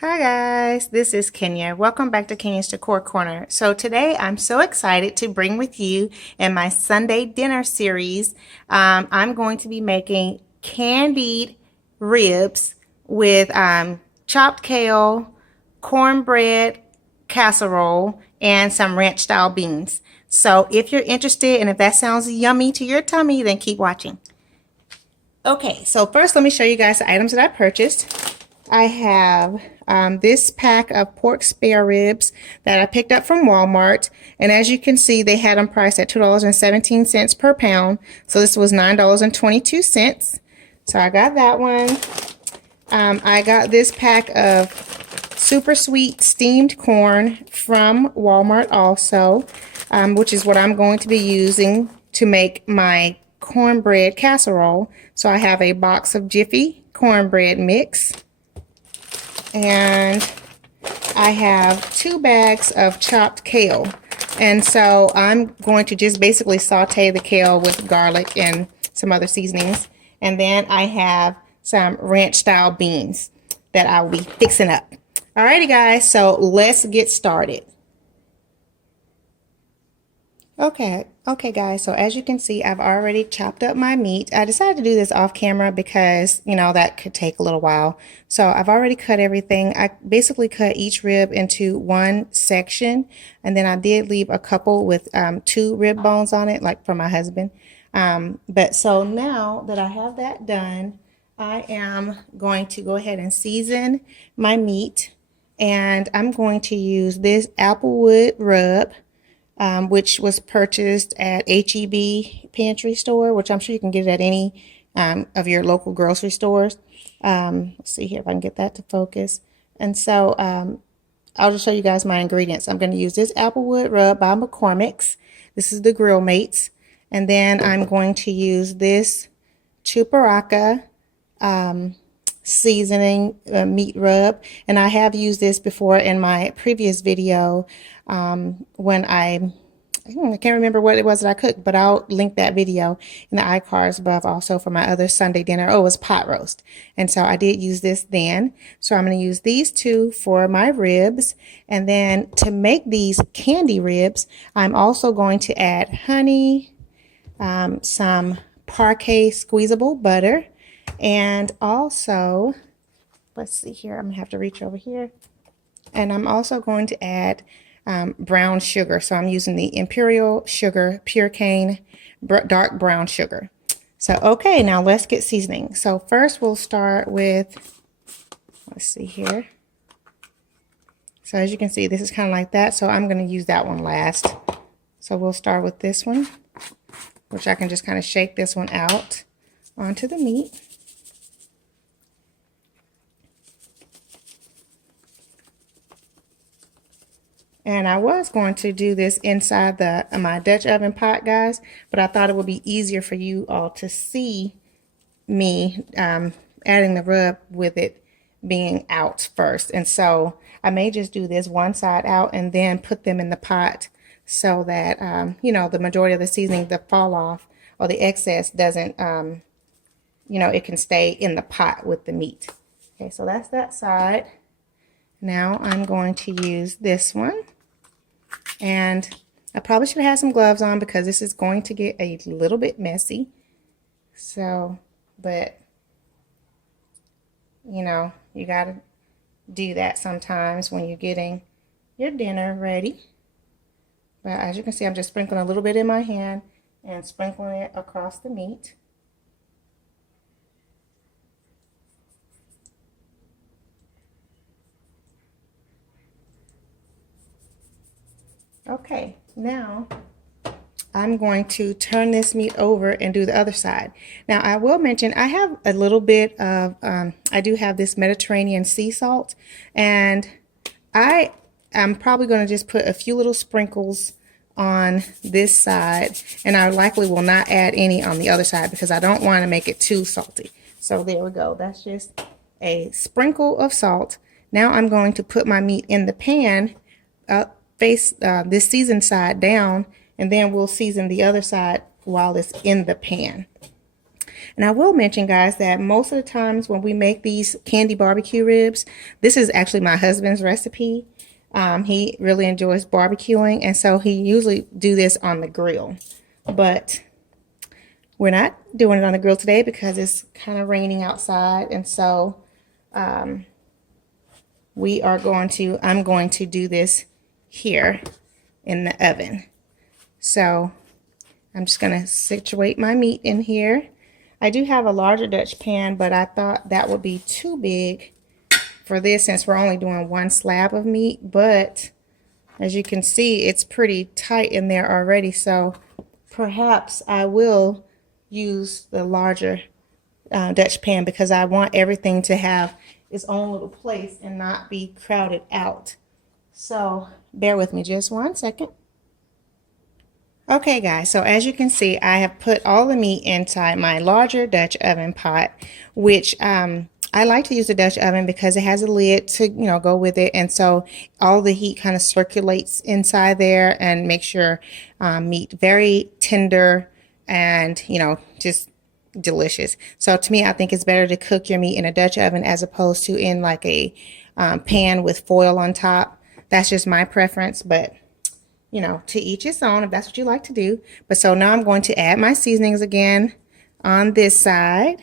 Hi guys, this is Kenya. Welcome back to Kenya's Decor Corner. So today I'm so excited to bring with you in my Sunday dinner series. I'm going to be making candied ribs with chopped kale, cornbread casserole, and some ranch style beans. So if you're interested and if that sounds yummy to your tummy, then keep watching. Okay, so first let me show you guys the items that I purchased. I have this pack of pork spare ribs that I picked up from Walmart. And as you can see, they had them priced at $2.17 per pound. So this was $9.22. So I got that one. I got this pack of super sweet steamed corn from Walmart also, which is what I'm going to be using to make my cornbread casserole. So I have a box of Jiffy cornbread mix. And I have 2 bags of chopped kale. And so I'm going to just basically saute the kale with garlic and some other seasonings. And then I have some ranch style beans that I will be fixing up. Alrighty guys, so let's get started. Okay guys, so as you can see, I've already chopped up my meat. I decided to do this off camera because, you know, that could take a little while. So I've already cut everything. I basically cut each rib into one section, and then I did leave a couple with 2 rib bones on it, like for my husband. But so now that I have that done, I am going to go ahead and season my meat, and I'm going to use this applewood rub. Which was purchased at HEB pantry store, which I'm sure you can get it at any of your local grocery stores. Let's see here if I can get that to focus. And so I'll just show you guys my ingredients. I'm going to use this applewood rub by McCormick's. This is the Grill Mates. And then I'm going to use this Chuparaca seasoning meat rub, and I have used this before in my previous video when I can't remember what it was that I cooked, but I'll link that video in the iCards above also for my other Sunday dinner. Oh, it was pot roast, and so I did use this then. So I'm going to use these 2 for my ribs, and then to make these candy ribs, I'm also going to add honey, some parquet squeezable butter, and also, let's see here, I'm gonna have to reach over here. And I'm also going to add brown sugar. So I'm using the Imperial Sugar Pure Cane dark brown sugar. So, okay, now let's get seasoning. So first we'll start with, let's see here. So as you can see, this is kind of like that. So I'm gonna use that one last. So we'll start with this one, which I can just kind of shake this one out onto the meat. And I was going to do this inside my Dutch oven pot, guys, but I thought it would be easier for you all to see me adding the rub with it being out first. And so I may just do this one side out and then put them in the pot so that, you know, the majority of the seasoning, the fall off or the excess doesn't, you know, it can stay in the pot with the meat. Okay, so that's that side. Now I'm going to use this one, and I probably should have had some gloves on because this is going to get a little bit messy. So, but you know, you got to do that sometimes when you're getting your dinner ready. But as you can see, I'm just sprinkling a little bit in my hand and sprinkling it across the meat. Okay, now I'm going to turn this meat over and do the other side. Now I will mention I have a little bit of, I do have this Mediterranean sea salt, and I'm probably going to just put a few little sprinkles on this side, and I likely will not add any on the other side because I don't want to make it too salty. So there we go. That's just a sprinkle of salt. Now I'm going to put my meat in the pan, face this seasoned side down, and then we'll season the other side while it's in the pan. And I will mention, guys, that most of the times when we make these candy barbecue ribs, this is actually my husband's recipe. He really enjoys barbecuing, and so he usually do this on the grill. But we're not doing it on the grill today because it's kind of raining outside, and so I'm going to do this here in the oven. So I'm just going to situate my meat in here. I do have a larger Dutch pan, but I thought that would be too big for this since we're only doing one slab of meat. But as you can see, it's pretty tight in there already. So perhaps I will use the larger Dutch pan because I want everything to have its own little place and not be crowded out. So bear with me just one second. Okay, guys, so as you can see, I have put all the meat inside my larger Dutch oven pot, which I like to use the Dutch oven because it has a lid to, go with it. And so all the heat kind of circulates inside there and makes your meat very tender and, just delicious. So to me, I think it's better to cook your meat in a Dutch oven as opposed to in like a pan with foil on top. That's just my preference, but to each his own if that's what you like to do. But so now I'm going to add my seasonings again on this side.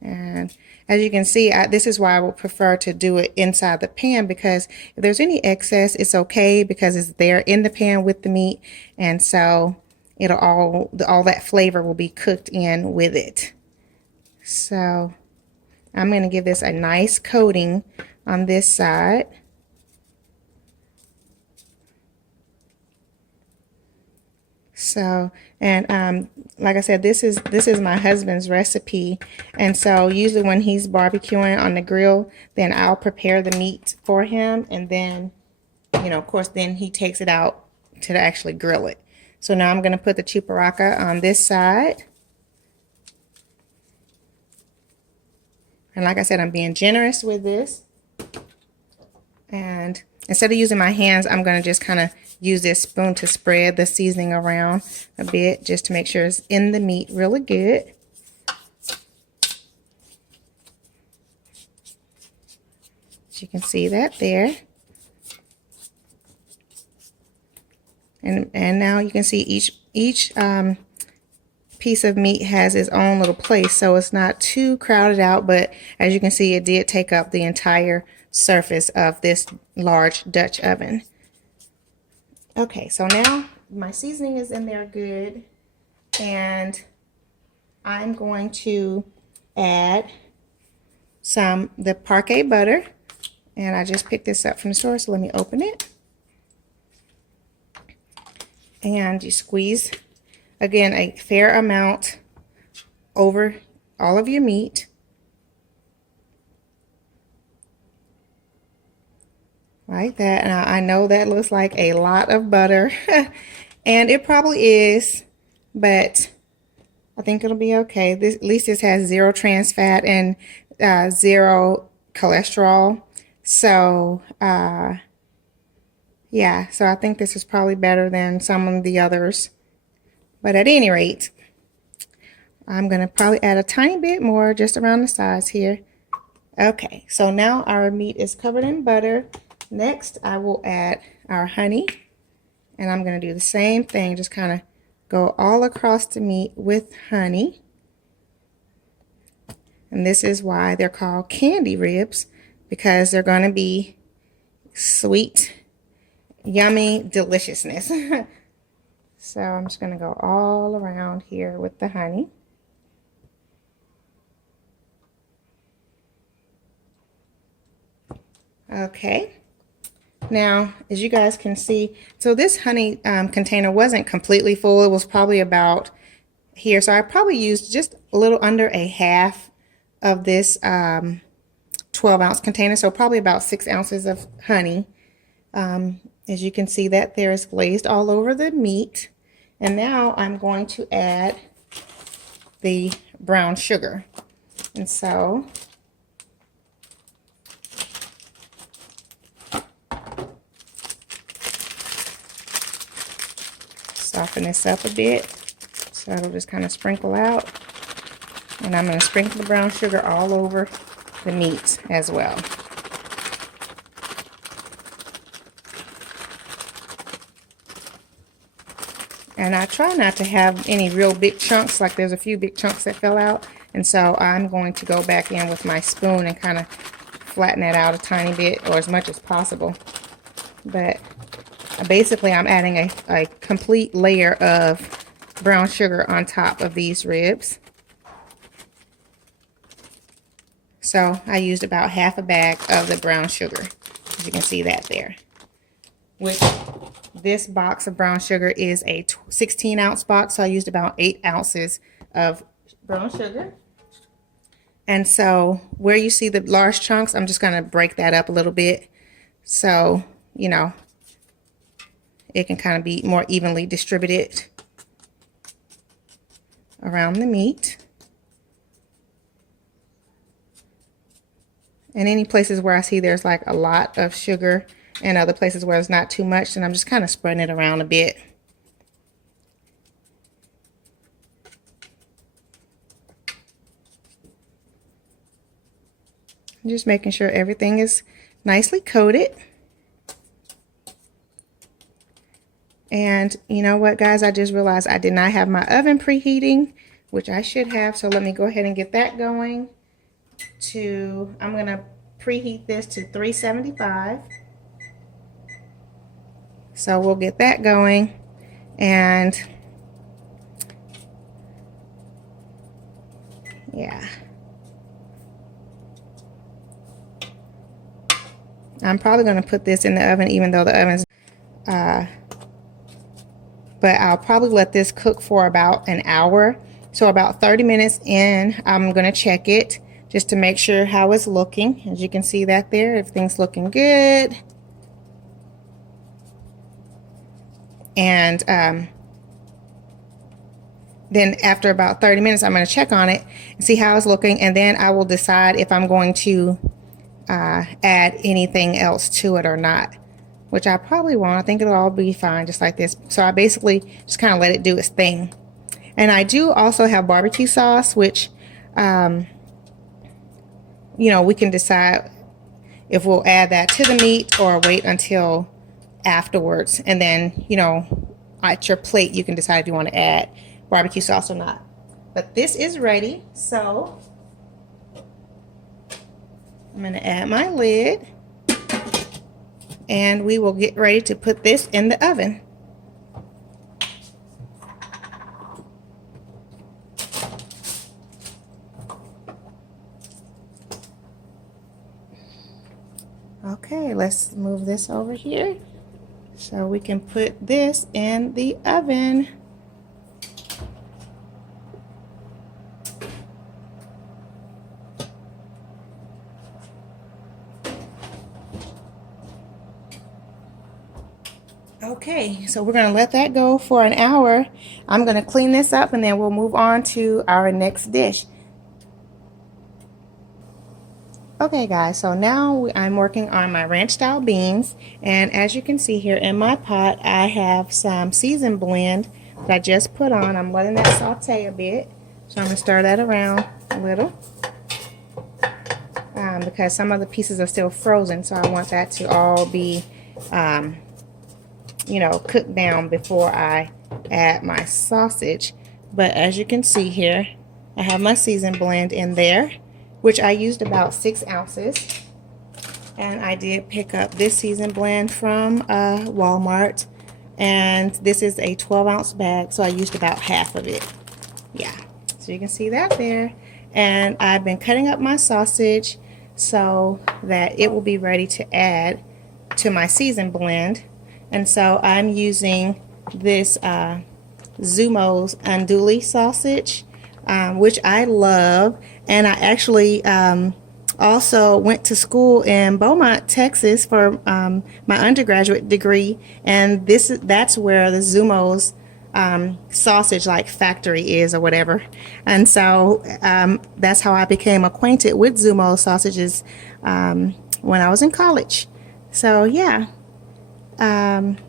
And as you can see, this is why I would prefer to do it inside the pan, because if there's any excess, it's okay because it's there in the pan with the meat. And so it'll all that flavor will be cooked in with it. So I'm going to give this a nice coating on this side. So, and like I said, this is my husband's recipe, and so usually when he's barbecuing on the grill, then I'll prepare the meat for him, and then, of course, then he takes it out to actually grill it. So now I'm going to put the chuparaca on this side, and like I said, I'm being generous with this, and instead of using my hands, I'm going to just kind of use this spoon to spread the seasoning around a bit just to make sure it's in the meat really good. As you can see that there. And now you can see each piece of meat has its own little place, so it's not too crowded out, but as you can see, it did take up the entire surface of this large Dutch oven. Okay, so now my seasoning is in there good, and I'm going to add the parquet butter, and I just picked this up from the store, so let me open it. And you squeeze, again, a fair amount over all of your meat. Like that. And I know that looks like a lot of butter, and it probably is, but I think it'll be okay. At least this has 0 trans fat and 0 cholesterol. So, yeah, so I think this is probably better than some of the others. But at any rate, I'm going to probably add a tiny bit more just around the sides here. Okay, so now our meat is covered in butter. Next, I will add our honey, and I'm going to do the same thing, just kind of go all across the meat with honey. And this is why they're called candy ribs, because they're going to be sweet, yummy deliciousness. So I'm just going to go all around here with the honey. Okay. Now, as you guys can see, so this honey container wasn't completely full. It was probably about here. So I probably used just a little under a half of this 12-ounce container. So probably about 6 ounces of honey. As you can see, that there is glazed all over the meat. And now I'm going to add the brown sugar. And so soften this up a bit So it'll just kind of sprinkle out. And I'm going to sprinkle the brown sugar all over the meat as well. And I try not to have any real big chunks, like there's a few big chunks that fell out. And so I'm going to go back in with my spoon and kind of flatten that out a tiny bit, or as much as possible. But basically I'm adding a complete layer of brown sugar on top of these ribs. So I used about half a bag of the brown sugar, as you can see that there. Which this box of brown sugar is a 16-ounce box, so I used about 8 ounces of brown sugar. And so where you see the large chunks, I'm just going to break that up a little bit so, you know, it can kind of be more evenly distributed around the meat. And any places where I see there's like a lot of sugar and other places where it's not too much, and I'm just kind of spreading it around a bit. Just making sure everything is nicely coated. And you know what, guys, I just realized I did not have my oven preheating, which I should have, so let me go ahead and get that going. I'm going to preheat this to 375. So we'll get that going, and yeah, I'm probably going to put this in the oven even though the oven's but I'll probably let this cook for about an hour. So about 30 minutes in, I'm going to check it just to make sure how it's looking. As you can see that there, everything's looking good. And then after about 30 minutes, I'm going to check on it and see how it's looking. And then I will decide if I'm going to add anything else to it or not, which I probably won't. I think it'll all be fine just like this. So I basically just kind of let it do its thing. And I do also have barbecue sauce, which, you know, we can decide if we'll add that to the meat or wait until afterwards. And then, you know, at your plate, you can decide if you want to add barbecue sauce or not. But this is ready. So I'm going to add my lid. And we will get ready to put this in the oven. Okay, let's move this over here so we can put this in the oven. Okay, so we're going to let that go for an hour. I'm going to clean this up and then we'll move on to our next dish. Okay guys, so now I'm working on my ranch style beans, and as you can see here in my pot I have some seasoned blend that I just put on. I'm letting that saute a bit, so I'm going to stir that around a little because some of the pieces are still frozen, so I want that to all be you know, cooked down before I add my sausage. But as you can see here, I have my seasoned blend in there, which I used about 6 ounces. And I did pick up this seasoned blend from Walmart, and this is a 12-ounce bag, so I used about half of it. Yeah, so you can see that there. And I've been cutting up my sausage so that it will be ready to add to my seasoned blend. And so I'm using this Zumo's andouille sausage, which I love. And I actually also went to school in Beaumont, Texas for my undergraduate degree. And that's where the Zumo's sausage like factory is or whatever. And so that's how I became acquainted with Zumo's sausages when I was in college. So yeah.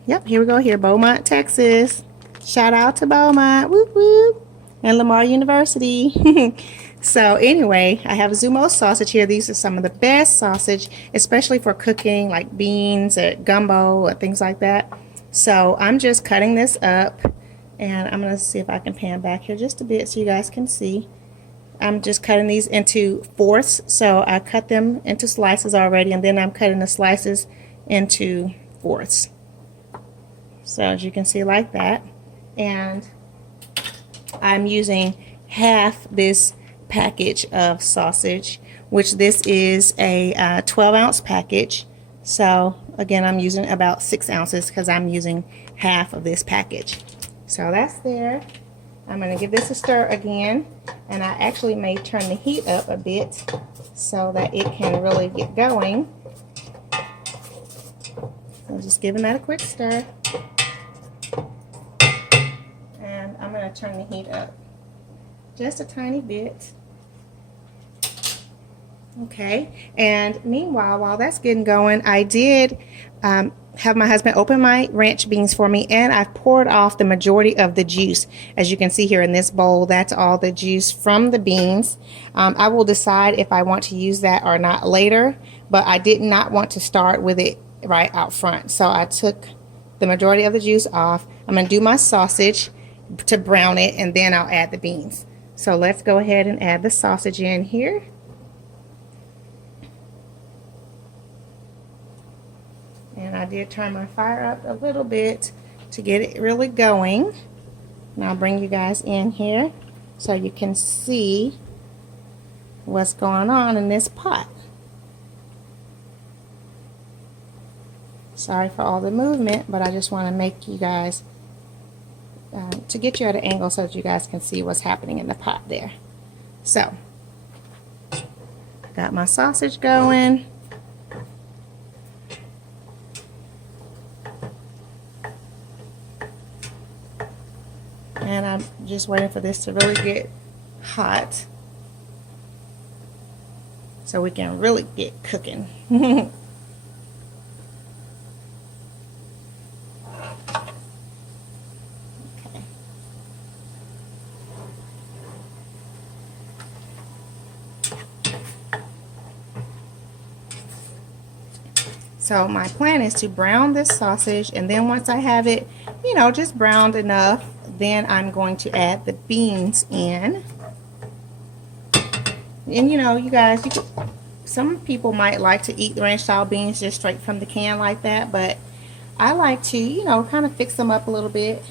Yep, here we go here, Beaumont, Texas. Shout out to Beaumont. Whoop whoop. and Lamar University. So anyway, I have Zumo sausage here. These are some of the best sausage, especially for cooking like beans or gumbo or things like that. So I'm just cutting this up, and I'm going to see if I can pan back here just a bit so you guys can see. I'm just cutting these into fourths. So I cut them into slices already, and then I'm cutting the slices into fourths. So as you can see, like that. And I'm using half this package of sausage, which this is a 12-ounce package. So again, I'm using about 6 ounces because I'm using half of this package. So that's there. I'm going to give this a stir again, and I actually may turn the heat up a bit so that it can really get going. So just giving that a quick stir, and I'm going to turn the heat up just a tiny bit. Okay, and meanwhile, while that's getting going, I did have my husband open my ranch beans for me, and I've poured off the majority of the juice. As you can see here in this bowl, that's all the juice from the beans. I will decide if I want to use that or not later, but I did not want to start with it right out front. So I took the majority of the juice off. I'm going to do my sausage to brown it, and then I'll add the beans. So let's go ahead and add the sausage in here. And I did turn my fire up a little bit to get it really going. And I'll bring you guys in here so you can see what's going on in this pot. Sorry for all the movement, but I just want to make you guys, to get you at an angle so that you guys can see what's happening in the pot there. So, got my sausage going. And I'm just waiting for this to really get hot so we can really get cooking. Okay. So my plan is to brown this sausage, and then once I have it, you know, just browned enough, then I'm going to add the beans in. And you know, you guys, some people might like to eat the ranch style beans just straight from the can like that, but I like to, you know, kind of fix them up a little bit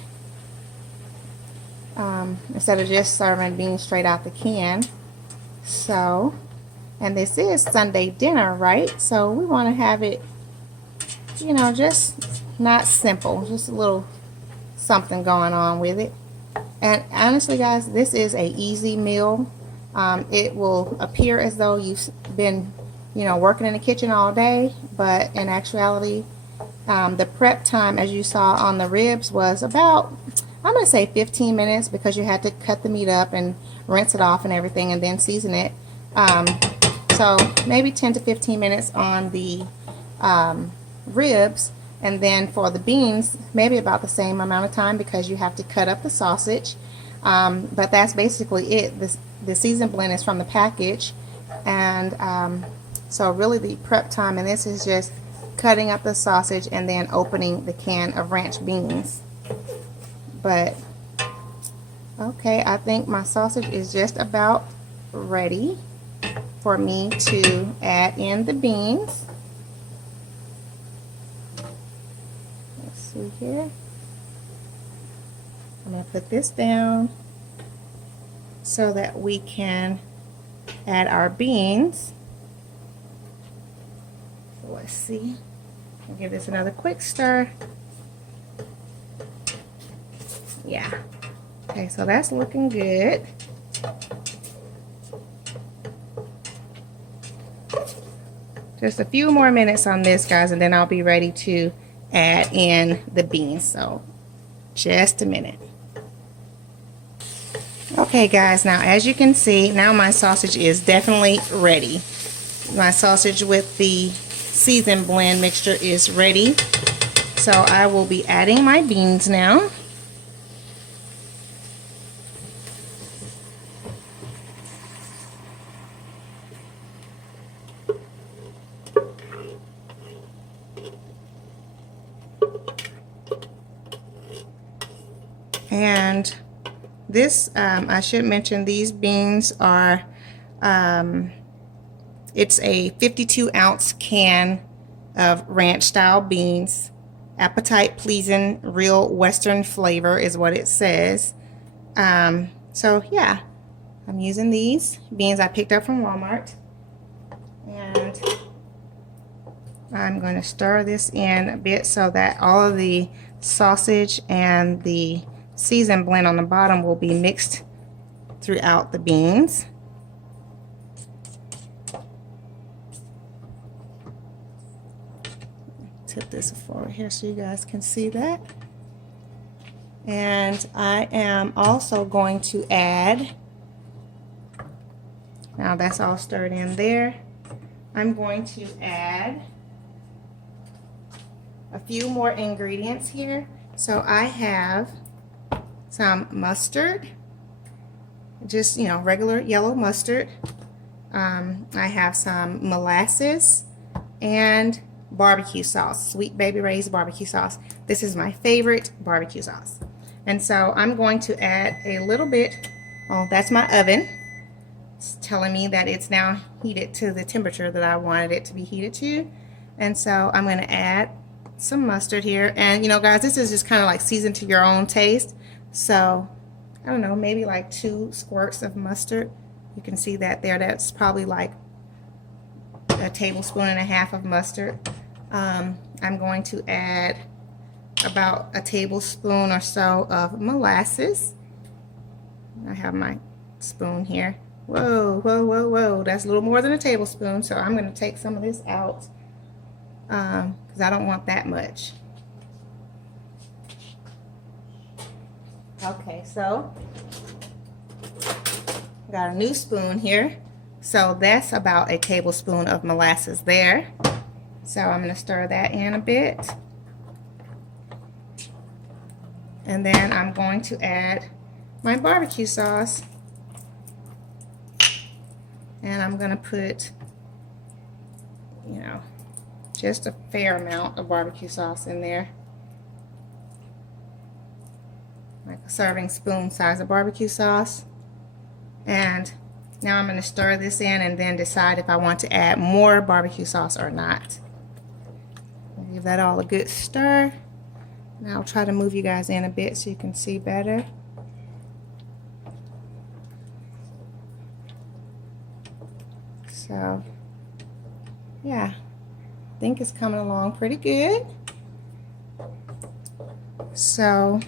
instead of just serving beans straight out the can. So, and this is Sunday dinner, right? So we want to have it, you know, just not simple, just a little something going on with it. And honestly, guys, this is a easy meal. It will appear as though you've been, you know, working in the kitchen all day, but in actuality, the prep time, as you saw on the ribs, was about, I'm going to say 15 minutes, because you had to cut the meat up and rinse it off and everything and then season it. So maybe 10 to 15 minutes on the ribs, and then for the beans maybe about the same amount of time, because you have to cut up the sausage. But that's basically it. The season blend is from the package, and so really the prep time in this is just cutting up the sausage and then opening the can of ranch beans. But okay, I think my sausage is just about ready for me to add in the beans. Let's see here. I'm going to put this down so that we can add our beans. So let's see. I'll give this another quick stir. Yeah. Okay, so that's looking good. Just a few more minutes on this, guys, and then I'll be ready to add in the beans. So just a minute. Okay, guys, now as you can see, now my sausage is definitely ready. My sausage with the seasoned blend mixture is ready. So I will be adding my beans now. And this, I should mention, these beans are, it's a 52-ounce can of ranch style beans. Appetite pleasing, real Western flavor is what it says. So yeah, I'm using these beans I picked up from Walmart. And I'm going to stir this in a bit so that all of the sausage and the seasoned blend on the bottom will be mixed throughout the beans. Tip this forward here so you guys can see that. And I am also going to add, now that's all stirred in there, I'm going to add a few more ingredients here. So I have some mustard, just, you know, regular yellow mustard. I have some molasses and barbecue sauce, Sweet Baby Ray's barbecue sauce. This is my favorite barbecue sauce. And so I'm going to add a little bit. Oh, that's my oven. It's telling me that it's now heated to the temperature that I wanted it to be heated to. And so I'm going to add some mustard here. And you know, guys, this is just kind of like seasoned to your own taste. So I don't know, maybe like 2 squirts of mustard. You can see that there. That's probably like a tablespoon and a half of mustard. I'm going to add about a tablespoon or so of molasses. I have my spoon here. Whoa, whoa, whoa, whoa. That's a little more than a tablespoon, so I'm going to take some of this out because I don't want that much. Okay, so got a new spoon here. So that's about a tablespoon of molasses there. So I'm going to stir that in a bit. And then I'm going to add my barbecue sauce. And I'm going to put, you know, just a fair amount of barbecue sauce in there. Like a serving spoon size of barbecue sauce. And now I'm going to stir this in and then decide if I want to add more barbecue sauce or not. I'll give that all a good stir. And I'll try to move you guys in a bit so you can see better. So, yeah, I think it's coming along pretty good. So,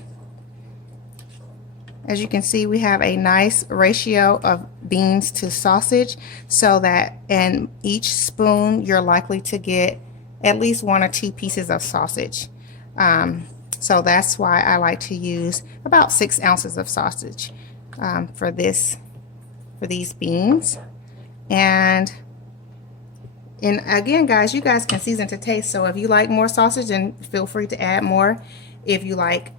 as you can see, we have a nice ratio of beans to sausage, so that in each spoon you're likely to get at least 1 or 2 pieces of sausage. So that's why I like to use about 6 ounces of sausage for these beans. And again, guys, you guys can season to taste. So if you like more sausage, then feel free to add more. If you like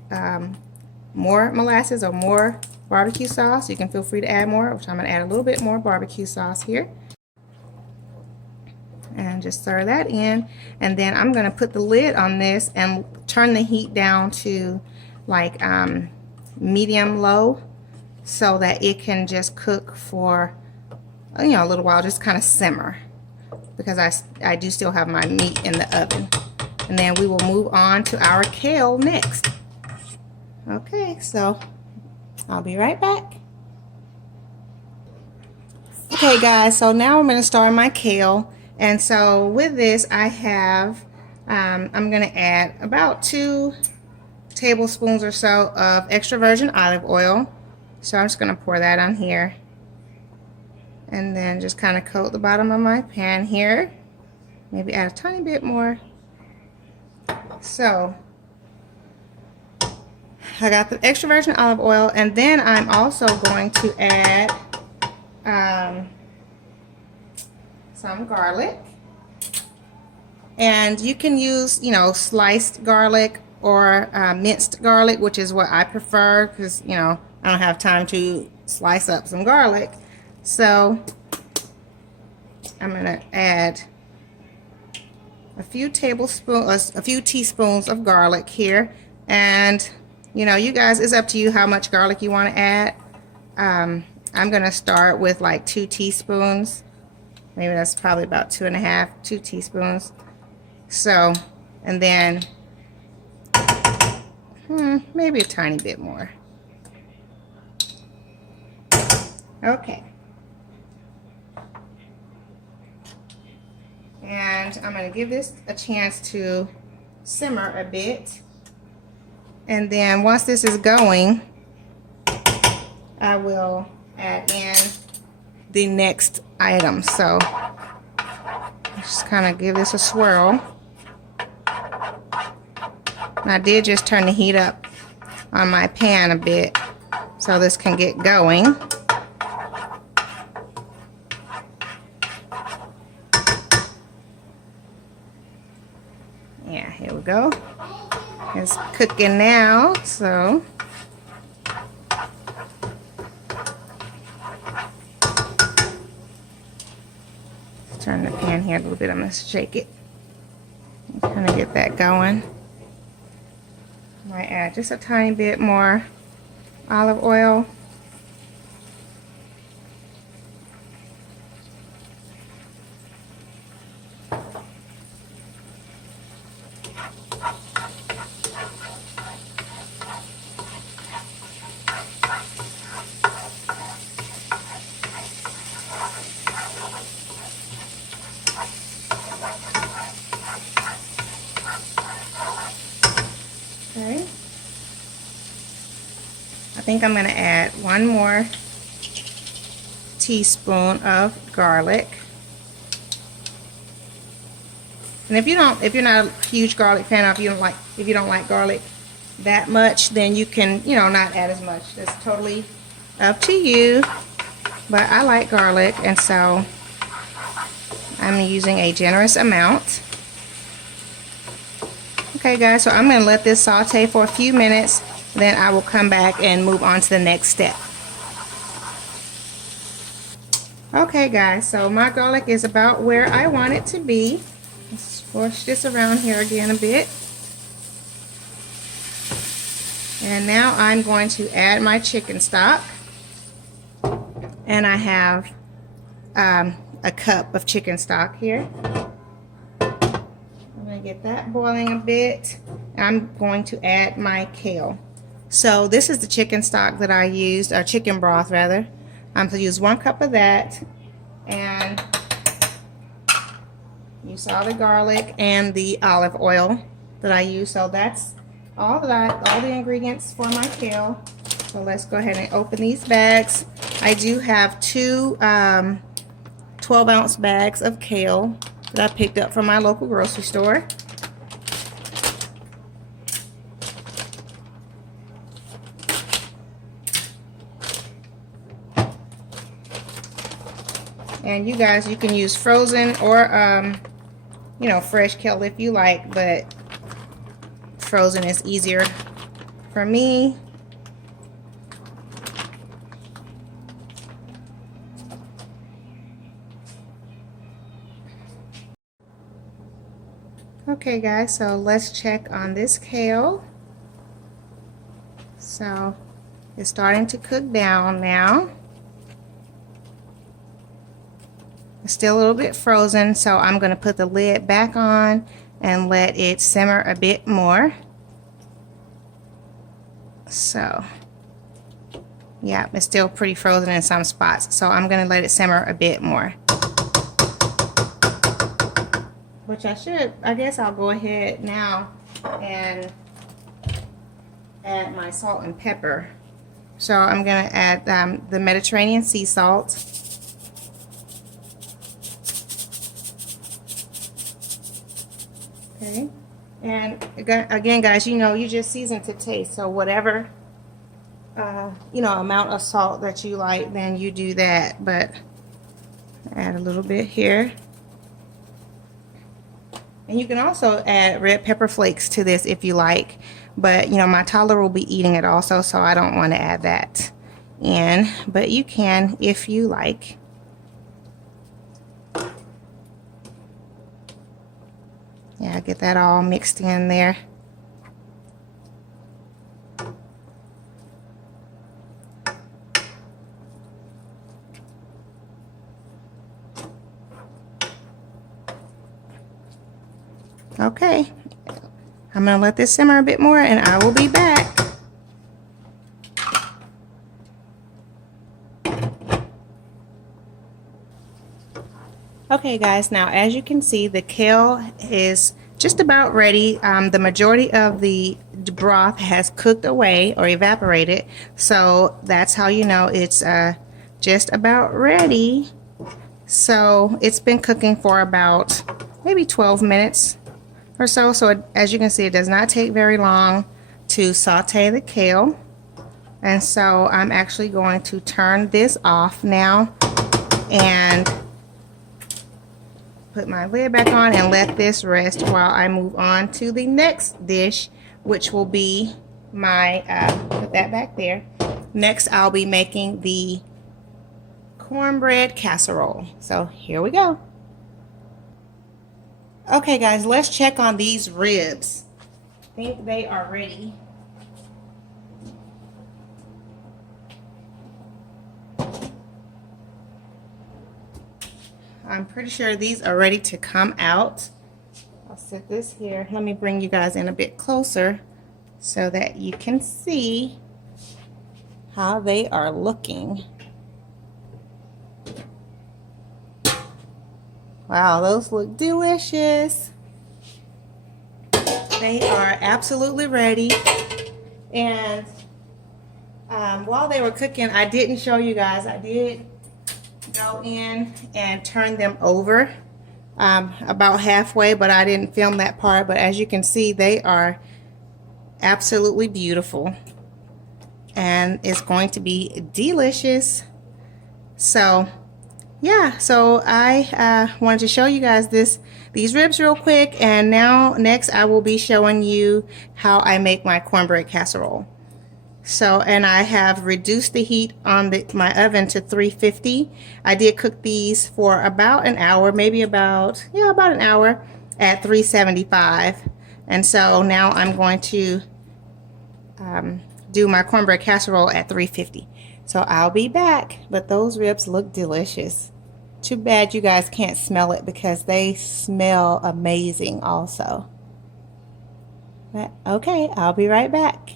more molasses or more barbecue sauce, you can feel free to add more, which I'm going to add a little bit more barbecue sauce here. And just stir that in. And then I'm going to put the lid on this and turn the heat down to like medium low, so that it can just cook for, you know, a little while, just kind of simmer, because I do still have my meat in the oven. And then we will move on to our kale next. Okay, so I'll be right back. Okay guys, so now I'm going to start my kale. And so with this I have, I'm going to add about 2 tablespoons or so of extra virgin olive oil. So I'm just going to pour that on here. And then just kind of coat the bottom of my pan here. Maybe add a tiny bit more. So I got the extra virgin olive oil, and then I'm also going to add some garlic. And you can use, you know, sliced garlic or minced garlic, which is what I prefer, because, you know, I don't have time to slice up some garlic. So I'm going to add a few teaspoons of garlic here, and You know, you guys, it's up to you how much garlic you want to add. I'm gonna start with like 2 teaspoons. Maybe that's probably about 2.5, 2 teaspoons. So, and then maybe a tiny bit more. Okay. And I'm going to give this a chance to simmer a bit. And then once this is going, I will add in the next item. So just kind of give this a swirl. And I did just turn the heat up on my pan a bit so this can get going. Yeah, here we go. It's cooking now, so let's turn the pan here a little bit. I'm gonna shake it. Kind of get that going. Might add just a tiny bit more olive oil. Okay. I think I'm going to add 1 more teaspoon of garlic. And if you're not a huge garlic fan, or if you don't like garlic that much, then you can, you know, not add as much. It's totally up to you. But I like garlic, and so I'm using a generous amount. Okay guys, so I'm going to let this saute for a few minutes, then I will come back and move on to the next step. Okay guys, so my garlic is about where I want it to be. Let's squish this around here again a bit. And now I'm going to add my chicken stock. And I have a cup of chicken stock here. I'm going to get that boiling a bit. I'm going to add my kale. So this is the chicken stock that I used, or chicken broth rather. I'm going to use 1 cup of that, and you saw the garlic and the olive oil that I used. So that's all the ingredients for my kale. So let's go ahead and open these bags. I do have 2 12-ounce bags of kale that I picked up from my local grocery store. And you guys, you can use frozen or you know, fresh kale if you like, but frozen is easier for me. Okay guys, so let's check on this kale. So it's starting to cook down now. It's still a little bit frozen, so I'm going to put the lid back on and let it simmer a bit more. So yeah, it's still pretty frozen in some spots, so I'm going to let it simmer a bit more. Which I guess I'll go ahead now and add my salt and pepper. So I'm going to add the Mediterranean sea salt. Okay, and again guys, you know, you just season to taste, so whatever you know, amount of salt that you like, then you do that. But add a little bit here, and you can also add red pepper flakes to this if you like, but you know, my toddler will be eating it also, so I don't want to add that in, but you can if you like. Yeah, get that all mixed in there. Okay, I'm gonna let this simmer a bit more and I will be back. Okay guys, now as you can see, the kale is just about ready. The majority of the broth has cooked away or evaporated, so that's how you know it's just about ready. So it's been cooking for about maybe 12 minutes or so. So as you can see, it does not take very long to saute the kale. And so I'm actually going to turn this off now and put my lid back on and let this rest while I move on to the next dish, which will be my, put that back there. Next, I'll be making the cornbread casserole. So here we go. Okay guys, let's check on these ribs. I think they are ready. I'm pretty sure these are ready to come out. I'll set this here. Let me bring you guys in a bit closer so that you can see how they are looking. Wow, those look delicious. They are absolutely ready. And while they were cooking, I didn't show you guys. I did go in and turn them over about halfway, but I didn't film that part. But as you can see, they are absolutely beautiful and it's going to be delicious. So yeah, so I wanted to show you guys these ribs real quick, and now next I will be showing you how I make my cornbread casserole. So, and I have reduced the heat on my oven to 350. I did cook these for about an hour, maybe about an hour at 375. And so now I'm going to do my cornbread casserole at 350. So I'll be back, but those ribs look delicious. Too bad you guys can't smell it because they smell amazing also. But okay, I'll be right back.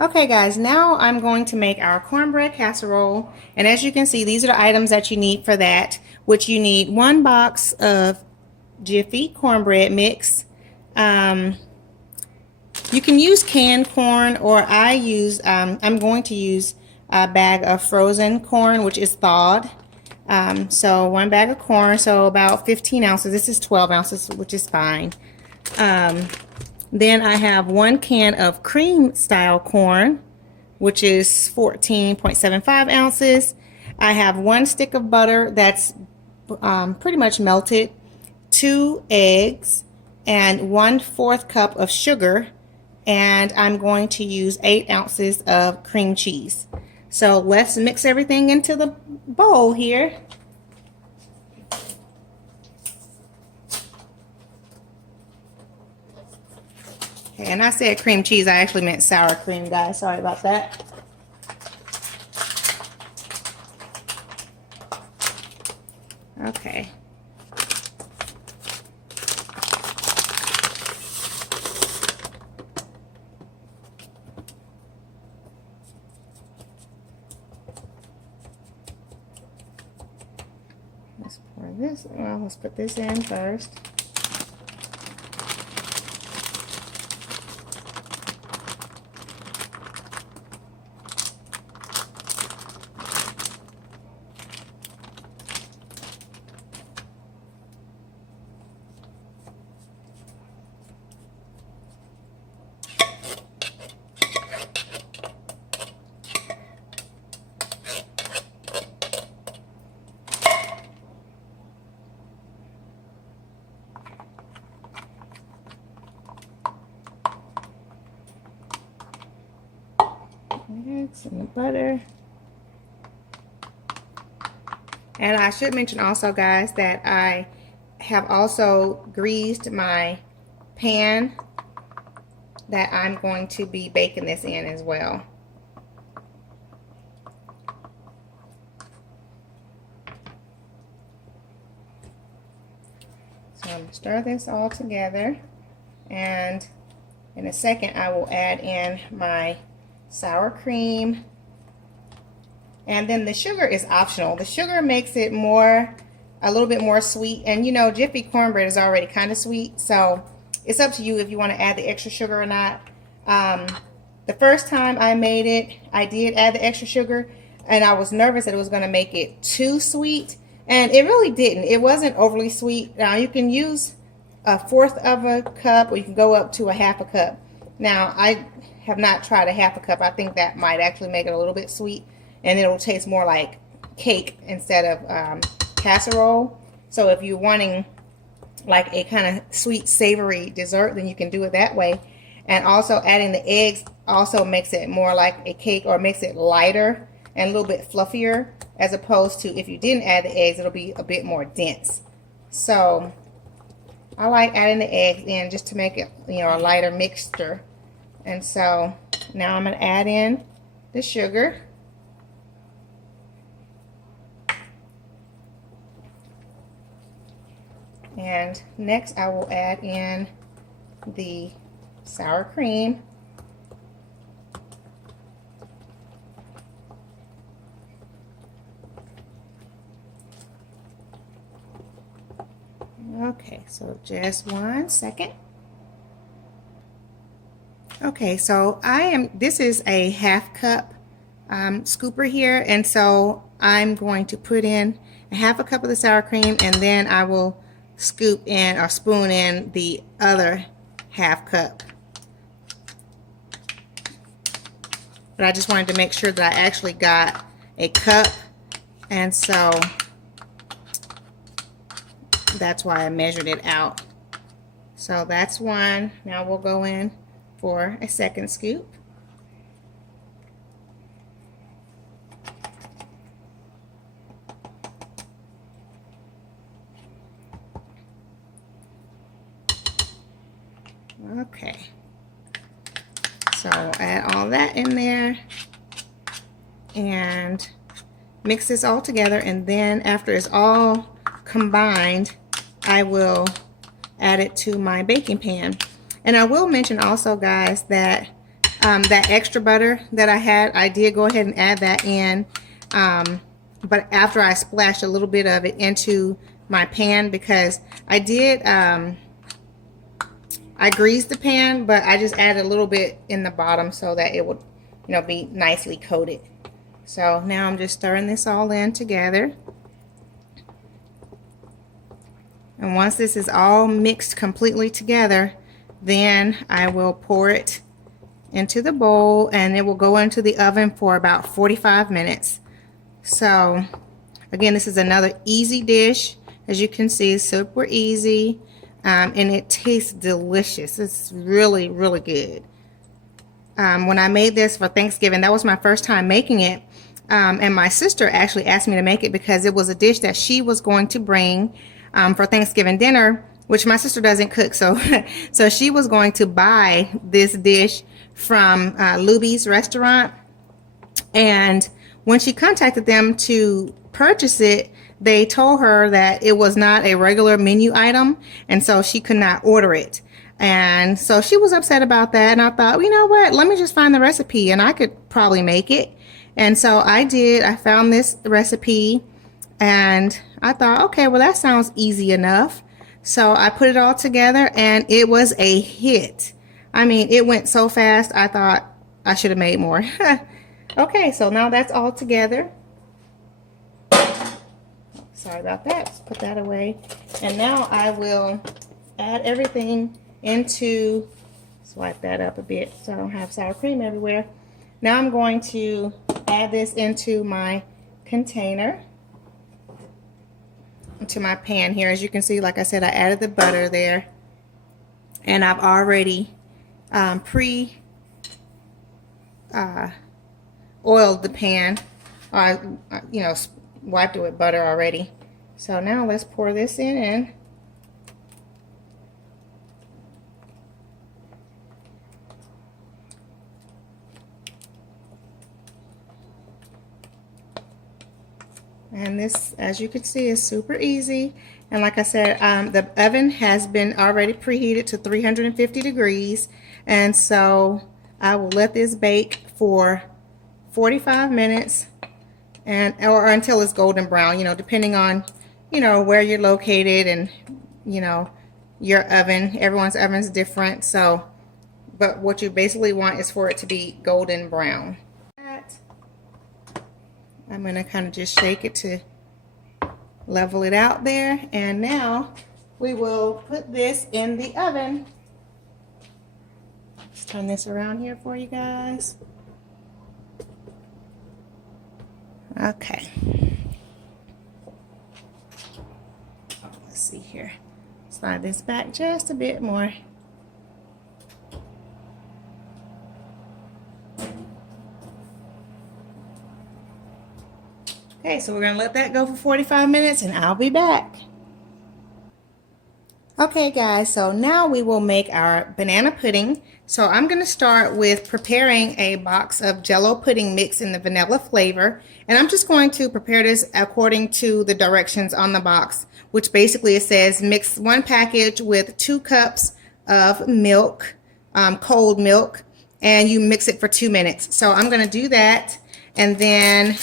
Okay guys, now I'm going to make our cornbread casserole, and as you can see, these are the items that you need for that, which you need 1 box of Jiffy cornbread mix. You can use canned corn, or I'm going to use a bag of frozen corn, which is thawed. So 1 bag of corn, so about 15 ounces. This is 12 ounces, which is fine. Then I have 1 can of cream style corn, which is 14.75 ounces. I have 1 stick of butter that's pretty much melted, 2 eggs, and 1/4 cup of sugar. And I'm going to use 8 ounces of cream cheese. So let's mix everything into the bowl here. Okay, and I said cream cheese, I actually meant sour cream, guys. Sorry about that. Okay. Let's pour this, well, let's put this in first. Some the butter. And I should mention also, guys, that I have also greased my pan that I'm going to be baking this in as well. So Stir this all together, and in a second I will add in my sour cream. And then the sugar is optional. The sugar makes it a little bit more sweet, and you know, Jiffy cornbread is already kind of sweet, so it's up to you if you want to add the extra sugar or not. The first time I made it, I did add the extra sugar, and I was nervous that it was going to make it too sweet, and it really didn't. It wasn't overly sweet. Now you can use 1/4 of a cup, or you can go up to a 1/2 a cup. Now I have not tried a 1/2 a cup. I think that might actually make it a little bit sweet, and it'll taste more like cake instead of casserole. So if you're wanting like a kind of sweet savory dessert, then you can do it that way. And also adding the eggs also makes it more like a cake, or makes it lighter and a little bit fluffier, as opposed to if you didn't add the eggs, it'll be a bit more dense. So I like adding the eggs in just to make it, you know, a lighter mixture. And so now I'm going to add in the sugar. And next I will add in the sour cream. Okay, so just 1 second. Okay, so this is a 1/2 cup scooper here, and so I'm going to put in a 1/2 cup of the sour cream, and then I will scoop in or spoon in the other 1/2 cup. But I just wanted to make sure that I actually got a cup, and so that's why I measured it out. So that's one. Now we'll go in for a second scoop. Okay, so I'll add all that in there and mix this all together, and then after it's all combined, I will add it to my baking pan. And I will mention also, guys, that that extra butter that I had, I did go ahead and add that in, but after I splashed a little bit of it into my pan, because I did I greased the pan, but I just added a little bit in the bottom so that it would, you know, be nicely coated. So now I'm just stirring this all in together. And once this is all mixed completely together, then I will pour it into the bowl, and it will go into the oven for about 45 minutes. So again, this is another easy dish. As you can see, super easy. And it tastes delicious. It's really, really good. When I made this for Thanksgiving, that was my first time making it. And my sister actually asked me to make it because it was a dish that she was going to bring for Thanksgiving dinner, which my sister doesn't cook. So, so she was going to buy this dish from Luby's restaurant. And when she contacted them to purchase it, they told her that it was not a regular menu item, and so she could not order it. And so she was upset about that, and I thought, you know what, let me just find the recipe and I could probably make it. And so I did. I found this recipe, and I thought, okay, well, that sounds easy enough. So I put it all together, and it was a hit. I mean, it went so fast, I thought I should have made more. Okay, so now that's all together. Sorry about that. Let's put that away. And now I will add everything into, swipe that up a bit so I don't have sour cream everywhere. Now I'm going to add this into my container, into my pan here. As you can see, like I said, I added the butter there, and I've already oiled the pan. You know, wiped it with butter already. So now let's pour this in. And this, as you can see, is super easy. And like I said, the oven has been already preheated to 350 degrees. And so I will let this bake for 45 minutes or until it's golden brown, depending on, where you're located and, your oven. Everyone's oven's different. So, but what you basically want is for it to be golden brown. I'm going to kind of just shake it to level it out there. And now we will put this in the oven. Let's turn this around here for you guys. Okay. Let's see here. Slide this back just a bit more. Okay, so we're going to let that go for 45 minutes and I'll be back. Okay guys, so now we will make our banana pudding. So I'm going to start with preparing a box of jell-o pudding mix in the vanilla flavor. And I'm just going to prepare this according to the directions on the box, which basically it says mix 1 package with 2 cups of milk, cold milk, and you mix it for 2 minutes. So I'm going to do that, and then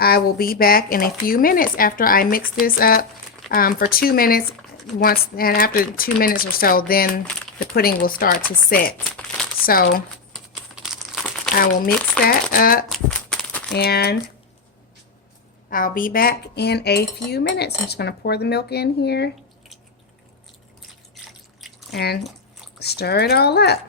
I will be back in a few minutes after I mix this up for 2 minutes. And after 2 minutes or so, then the pudding will start to set. So I will mix that up and I'll be back in a few minutes. I'm just going to pour the milk in here and stir it all up.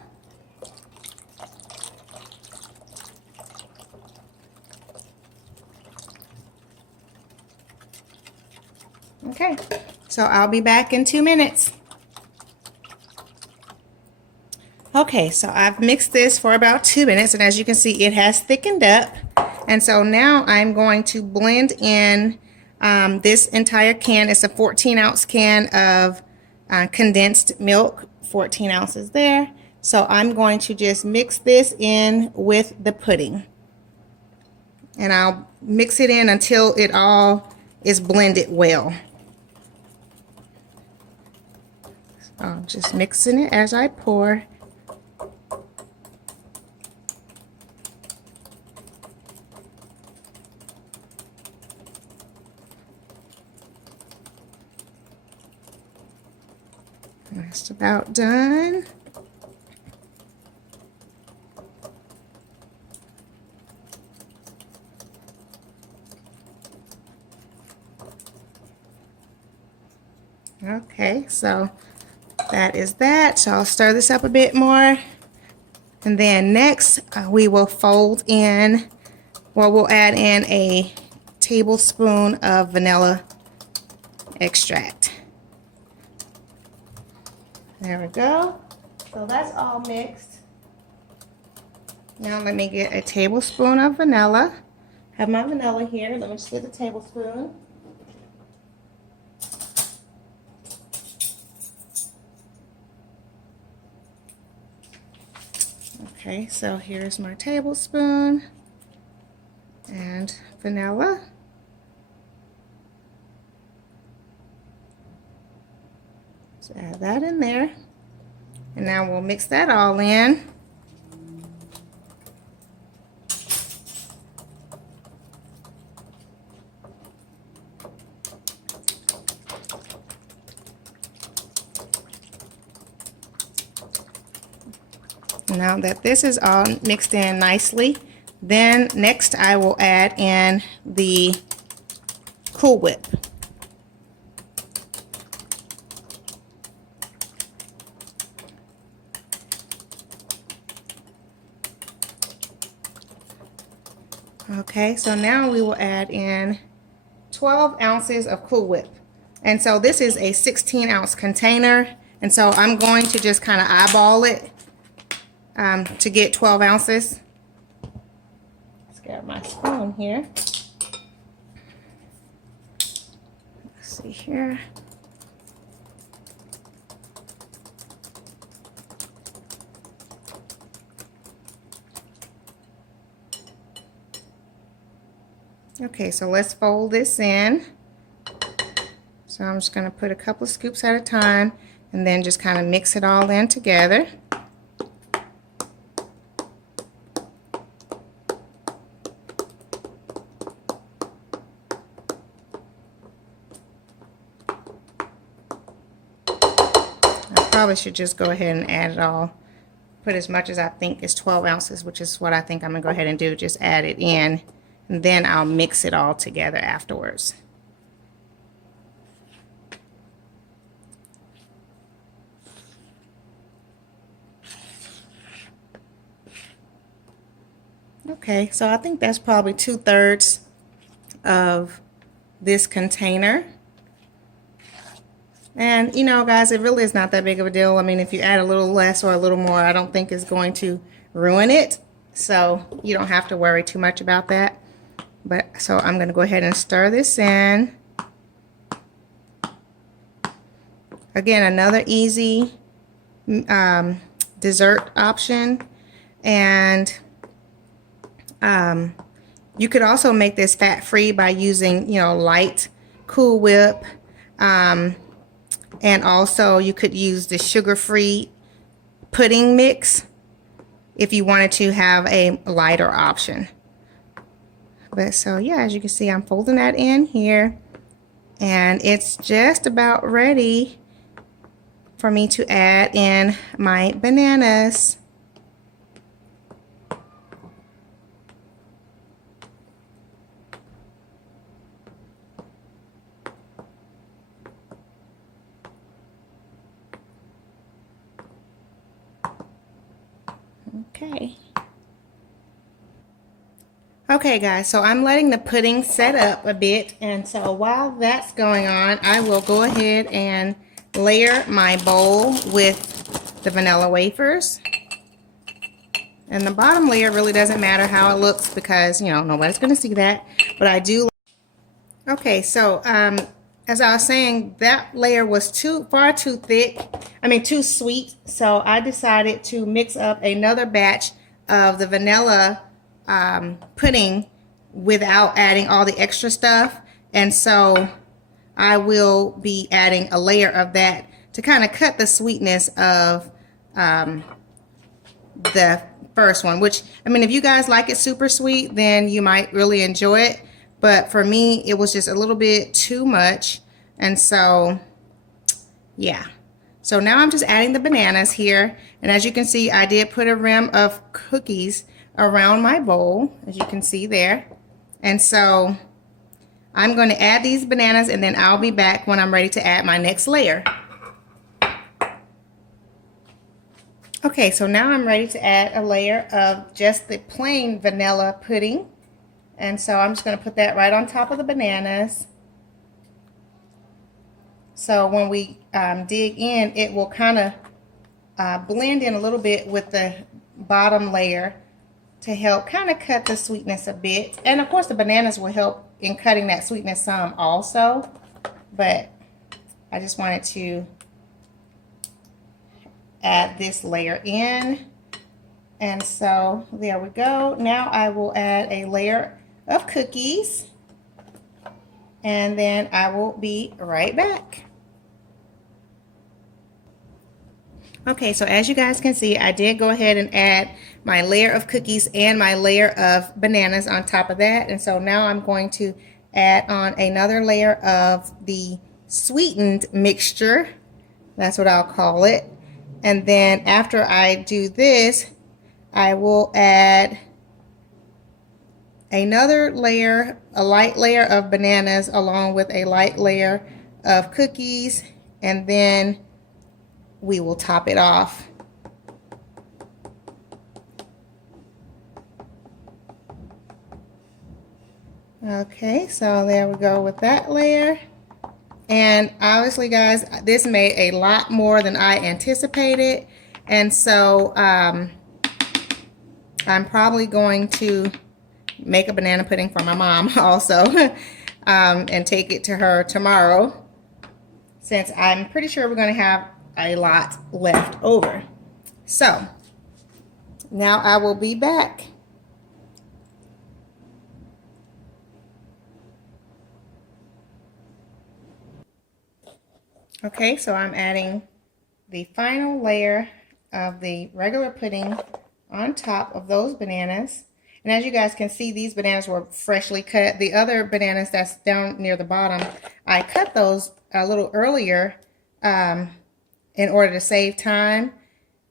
Okay, so I'll be back in 2 minutes. Okay, so I've mixed this for about 2 minutes, and as you can see, it has thickened up. And so now I'm going to blend in this entire can. It's a 14-ounce can of condensed milk, 14 ounces there. So I'm going to just mix this in with the pudding. And I'll mix it in until it all is blended well. I'm just mixing it as I pour. Just about done. Okay, so that is that. So I'll stir this up a bit more. And then next we will fold in, well, we'll add in a tablespoon of vanilla extract. There we go. So that's all mixed. Now let me get a tablespoon of vanilla. I have my vanilla here. Let me just get the tablespoon. Okay, so here's my tablespoon and vanilla. So add that in there. And now we'll mix that all in. Now that this is all mixed in nicely, then next I will add in the Cool Whip. Okay, so now we will add in 12 ounces of Cool Whip. And so this is a 16-ounce container, and so I'm going to just kind of eyeball it to get 12 ounces. Let's grab my spoon here. Let's see here. Okay, so let's fold this in. So I'm just going to put a couple of scoops at a time and then just kind of mix it all in together. I probably should just go ahead and add it all. Put as much as I think is 12 ounces, which is what I think I'm going to go ahead and do. Just add it in, and then I'll mix it all together afterwards. Okay, so I think that's probably 2/3 of this container. And you know, guys, it really is not that big of a deal. I mean, if you add a little less or a little more, I don't think it's going to ruin it. So you don't have to worry too much about that. But so I'm going to go ahead and stir this in. Again, another easy dessert option. And you could also make this fat-free by using, you know, light Cool Whip. And also you could use the sugar-free pudding mix if you wanted to have a lighter option. But so yeah, as you can see, I'm folding that in here, and it's just about ready for me to add in my bananas. Okay guys, so I'm letting the pudding set up a bit, and so while that's going on, I will go ahead and layer my bowl with the vanilla wafers. And the bottom layer really doesn't matter how it looks because, you know, nobody's going to see that, but I do. Okay, so as I was saying, that layer was far too thick, too sweet, so I decided to mix up another batch of the vanilla pudding without adding all the extra stuff. And so I will be adding a layer of that to kind of cut the sweetness of the first one, which, if you guys like it super sweet, then you might really enjoy it. But for me, it was just a little bit too much. And so, yeah. So now I'm just adding the bananas here. And as you can see, I did put a rim of cookies around my bowl, as you can see there. And so I'm going to add these bananas, and then I'll be back when I'm ready to add my next layer. Okay, so now I'm ready to add a layer of just the plain vanilla pudding. And so I'm just going to put that right on top of the bananas. So when we dig in, it will kind of blend in a little bit with the bottom layer to help kind of cut the sweetness a bit. And of course the bananas will help in cutting that sweetness some also. But I just wanted to add this layer in. And so there we go. Now I will add a layer of cookies, and then I will be right back. Okay, so as you guys can see, I did go ahead and add my layer of cookies and my layer of bananas on top of that. And so now I'm going to add on another layer of the sweetened mixture. That's what I'll call it. And then after I do this, I will add another layer, a light layer of bananas along with a light layer of cookies, and then we will top it off. Okay, so there we go with that layer. And obviously, guys, this made a lot more than I anticipated. And so I'm probably going to make a banana pudding for my mom also and take it to her tomorrow, since I'm pretty sure we're going to have a lot left over. So now I will be back. Okay, so I'm adding the final layer of the regular pudding on top of those bananas. And as you guys can see, these bananas were freshly cut. The other bananas that's down near the bottom, I cut those a little earlier in order to save time,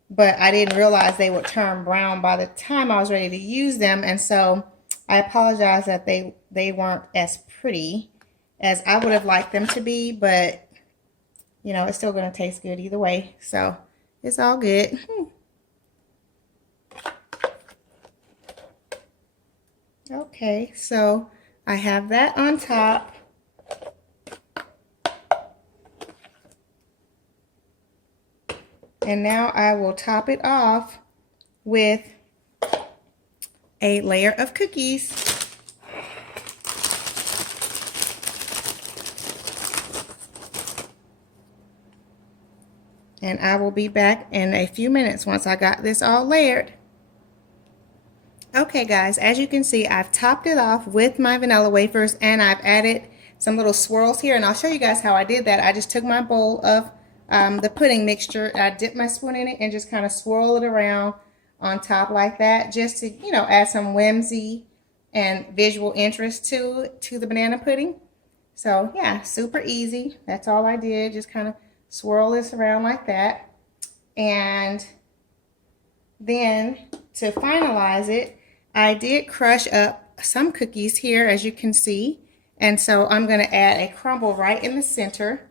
but I didn't realize they would turn brown by the time I was ready to use them. And so I apologize that they weren't as pretty as I would have liked them to be, but you know, it's still going to taste good either way. So it's all good. Okay, so I have that on top. And now I will top it off with a layer of cookies. And I will be back in a few minutes once I got this all layered. Okay guys, as you can see, I've topped it off with my vanilla wafers and I've added some little swirls here, and I'll show you guys how I did that. I just took my bowl of the pudding mixture, I dipped my spoon in it and just kind of swirl it around on top like that, just to, you know, add some whimsy and visual interest to the banana pudding. So yeah, super easy. That's all I did, just kind of swirl this around like that. And then to finalize it, I did crush up some cookies here, as you can see. And so I'm going to add a crumble right in the center.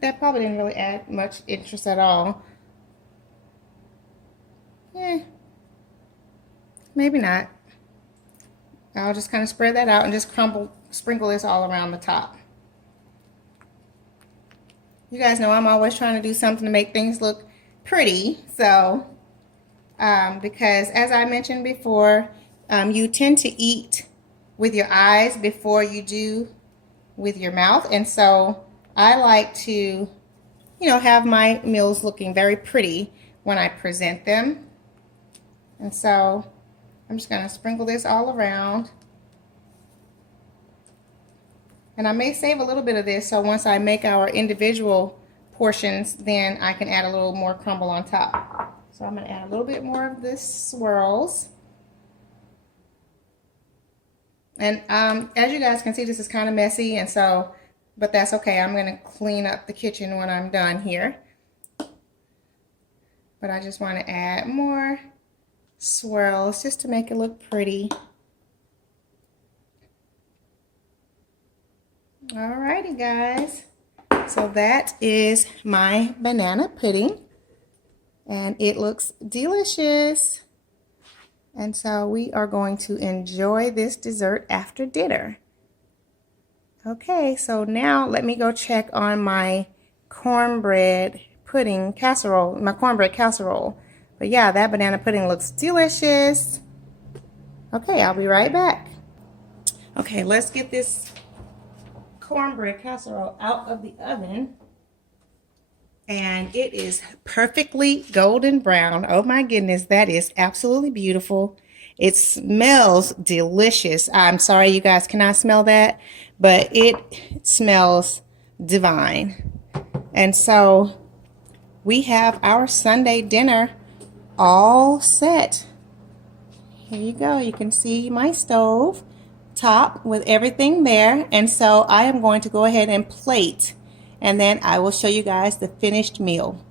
That probably didn't really add much interest at all. Yeah, maybe not. I'll just kind of spread that out and just sprinkle this all around the top. You guys know I'm always trying to do something to make things look pretty. So, because as I mentioned before, you tend to eat with your eyes before you do with your mouth. And so I like to, you know, have my meals looking very pretty when I present them. And so I'm just going to sprinkle this all around. And I may save a little bit of this, so once I make our individual portions, then I can add a little more crumble on top. So I'm going to add a little bit more of this swirls. And as you guys can see, this is kind of messy, and so, but that's okay. I'm going to clean up the kitchen when I'm done here. But I just want to add more swirls just to make it look pretty. Alrighty guys, so that is my banana pudding and it looks delicious. And so we are going to enjoy this dessert after dinner. Okay, so now let me go check on my cornbread pudding casserole, my cornbread casserole. But yeah, that banana pudding looks delicious. Okay, I'll be right back. Okay, let's get this cornbread casserole out of the oven. And it is perfectly golden brown. Oh my goodness, that is absolutely beautiful. It smells delicious. I'm sorry you guys cannot smell that, but it smells divine. And so we have our Sunday dinner all set. Here you go. You can see my stove top with everything there. And so I am going to go ahead and plate, and then I will show you guys the finished meal.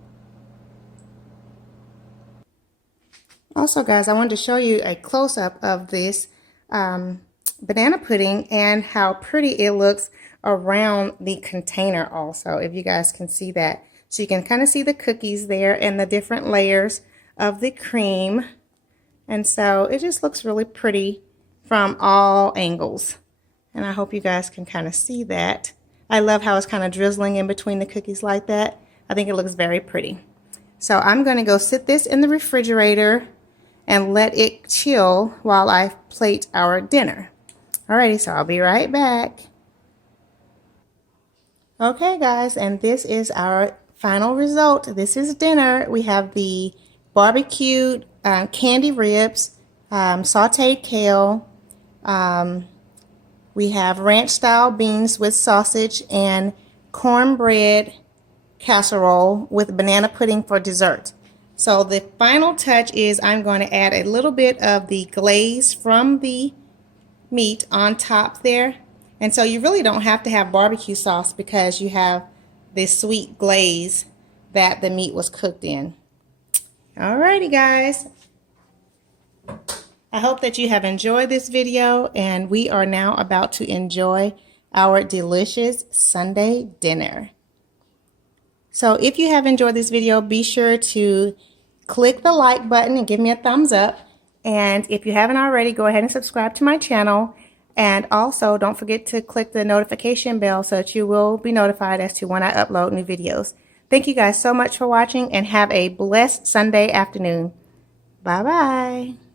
Also guys, I wanted to show you a close-up of this banana pudding and how pretty it looks around the container also, if you guys can see that. So you can kind of see the cookies there and the different layers of the cream. And so it just looks really pretty from all angles. And I hope you guys can kind of see that. I love how it's kind of drizzling in between the cookies like that. I think it looks very pretty. So I'm going to go sit this in the refrigerator and let it chill while I plate our dinner. Alrighty, so I'll be right back. Okay guys, and this is our final result. This is dinner. We have the barbecued candy ribs, sauteed kale. We have ranch-style beans with sausage and cornbread casserole with banana pudding for dessert. So the final touch is I'm going to add a little bit of the glaze from the meat on top there. And so you really don't have to have barbecue sauce because you have this sweet glaze that the meat was cooked in. Alrighty guys. I hope that you have enjoyed this video, and we are now about to enjoy our delicious Sunday dinner. So if you have enjoyed this video, be sure to click the like button and give me a thumbs up. And if you haven't already, go ahead and subscribe to my channel. And also don't forget to click the notification bell so that you will be notified as to when I upload new videos. Thank you guys so much for watching, and have a blessed Sunday afternoon. Bye-bye.